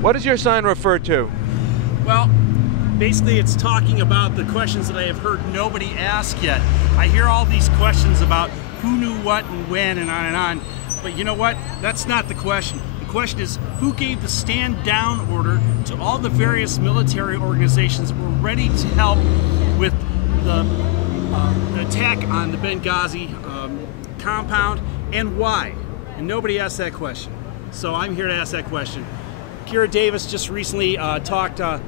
What does your sign refer to? Well, basically it's talking about the questions that I have heard nobody ask yet. I hear all these questions about who knew what and when and on and on, but you know what? That's not the question. The question is, who gave the stand down order to all the various military organizations that were ready to help with the attack on the Benghazi compound, and why? And nobody asked that question. So I'm here to ask that question. Kira Davis just recently talked to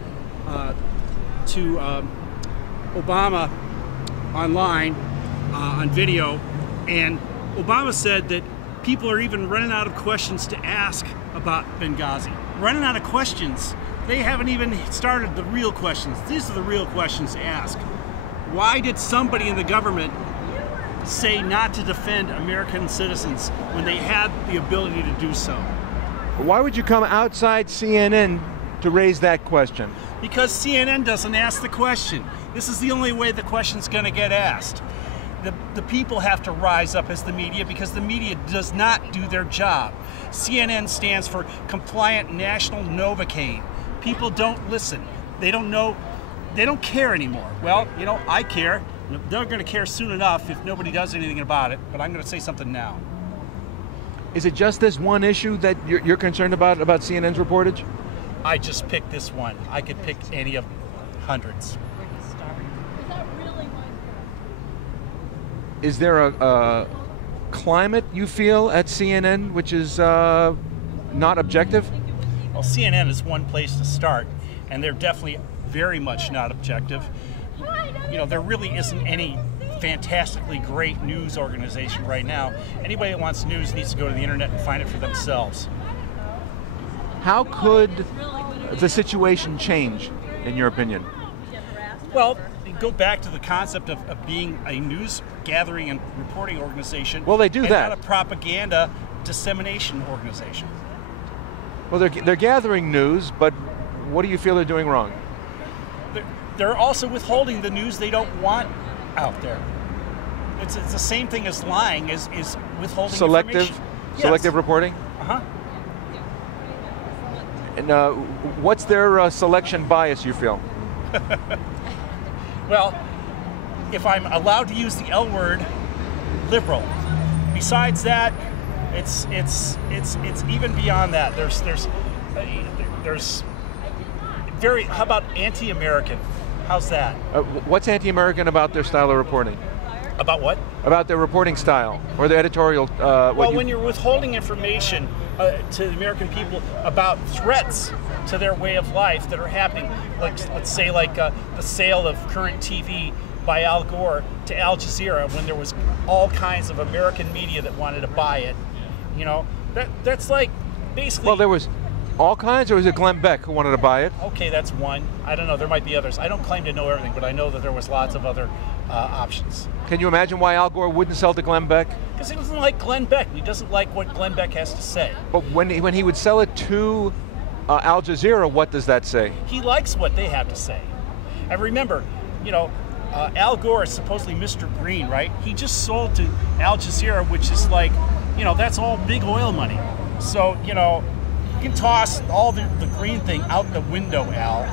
Obama online on video, and Obama said that people are even running out of questions to ask about Benghazi. Running out of questions. They haven't even started the real questions. These are the real questions to ask. Why did somebody in the government say not to defend American citizens when they had the ability to do so? Why would you come outside CNN to raise that question? Because CNN doesn't ask the question. This is the only way the question's going to get asked. The people have to rise up as the media, because the media does not do their job. CNN stands for Compliant National Novocaine. People don't listen. They don't know. They don't care anymore. Well, you know, I care. They're going to care soon enough if nobody does anything about it, but I'm going to say something now. Is it just this one issue that you're concerned about CNN's reportage? I just picked this one. I could pick any of hundreds. Is there a climate you feel at CNN which is not objective? Well, CNN is one place to start, and they're definitely very much not objective. You know, there really isn't any fantastically great news organization right now. Anybody that wants news needs to go to the internet and find it for themselves. How could the situation change, in your opinion? Well, go back to the concept of being a news gathering and reporting organization. Well, they do that. Not a propaganda dissemination organization. Well, they're gathering news, but what do you feel they're doing wrong? They're also withholding the news they don't want out there. It's the same thing as lying, is withholding information. Selective reporting? Uh-huh. And what's their selection bias, you feel? Well, if I'm allowed to use the L word, liberal. Besides that, it's even beyond that. There's very, how about anti-American? How's that? What's anti-American about their style of reporting? About what? About their reporting style or the editorial. Well, when you're withholding information to the American people about threats to their way of life that are happening, like let's say the sale of current TV by Al Gore to Al Jazeera, when there was all kinds of American media that wanted to buy it, you know, that's like basically. Well, there was all kinds, or was it Glenn Beck who wanted to buy it? Okay, that's one. I don't know. There might be others. I don't claim to know everything, but I know that there was lots of other options. Can you imagine why Al Gore wouldn't sell to Glenn Beck? Because he doesn't like Glenn Beck. He doesn't like what Glenn Beck has to say. But when he would sell it to Al Jazeera, what does that say? He likes what they have to say. And remember, you know, Al Gore is supposedly Mr. Green, right? He just sold to Al Jazeera, which is like, you know, that's all big oil money. So, you know, you can toss all the green thing out the window, Al.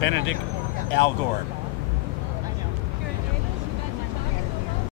Benedict Al Gore.